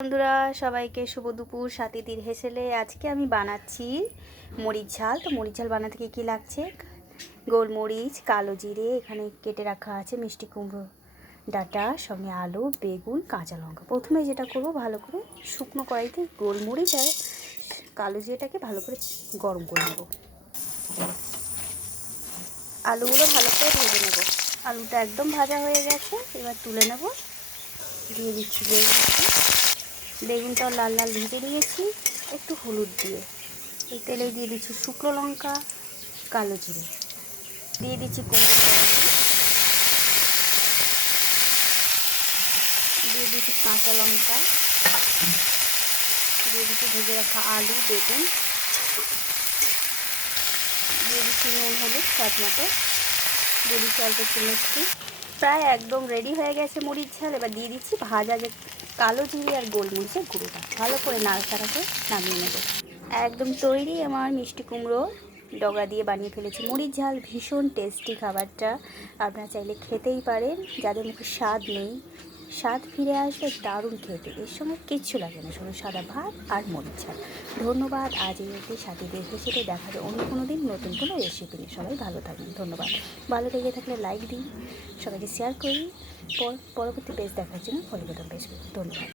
বন্ধুরা সবাইকে শুভ দুপুর। সাথীদের হেসেলে আজকে আমি বানাচ্ছি মরিচ ঝাল। তো মরিচ ঝাল বানাতে কী লাগছে, গোলমরিচ, কালো জিরে, এখানে কেটে রাখা আছে মিষ্টি কুমড়ো ডাঁটা, সঙ্গে আলু, বেগুন, কাঁচা লঙ্কা। প্রথমে যেটা করব, ভালো করে শুকনো কড়াইতে গোলমরিচ আর কালো জিরেটাকে ভালো করে গরম করে নেব। আলুগুলো ভালো করে ভেজে নেব। আলুটা একদম ভাজা হয়ে গেছে, এবার তুলে নেব। দিয়ে দিচ্ছি বেগুনটাও লাল লাল ভেজে নিয়েছি একটু হলুদ দিয়ে। এই তেলে দিয়ে দিচ্ছি শুকনো লঙ্কা, কালো জিরে, দিয়ে দিচ্ছি দিয়ে দিচ্ছি কাঁচা লঙ্কা, দিয়ে দিচ্ছি ভেজে রাখা আলু, বেগুন, দিয়ে দিচ্ছি নুন হলুদ স্বাদ মতো, দিয়ে দিচ্ছি অল্প একটু মিষ্টি। প্রায় একদম রেডি হয়ে গেছে মরিচ ঝাল। এবার দিয়ে দিচ্ছি ভাজা যে কালো জিরে আর গোলমরিচের গুঁড়োটা, ভালো করে নাড়াচাড়া করে নামিয়ে নেব। একদম তৈরি আমার মিষ্টি কুমড়ো ডগা দিয়ে বানিয়ে ফেলেছি মরিচ ঝাল। ভীষণ টেস্টি খাবারটা, আপনারা চাইলে খেতেই পারেন। যাদের মুখে স্বাদ নেই, স্বাদ ফিরে আসবে, দারুণ খেতে। এর সঙ্গে কিচ্ছু লাগে না, শুধু সাদা ভাত আর মরিচ ঝাল। ধন্যবাদ। আজ এই অবধি। সাথীদের হেসেলে দেখা হবে অন্য কোনো দিন নতুন কোনো রেসিপি নিয়ে। সবাই ভালো থাকবেন। ধন্যবাদ। ভালো লেগে থাকলে লাইক দিন, সবাইকে শেয়ার করুন। পরবর্তী পেজ দেখার জন্য ফলো বাটন প্রেস করুন। ধন্যবাদ।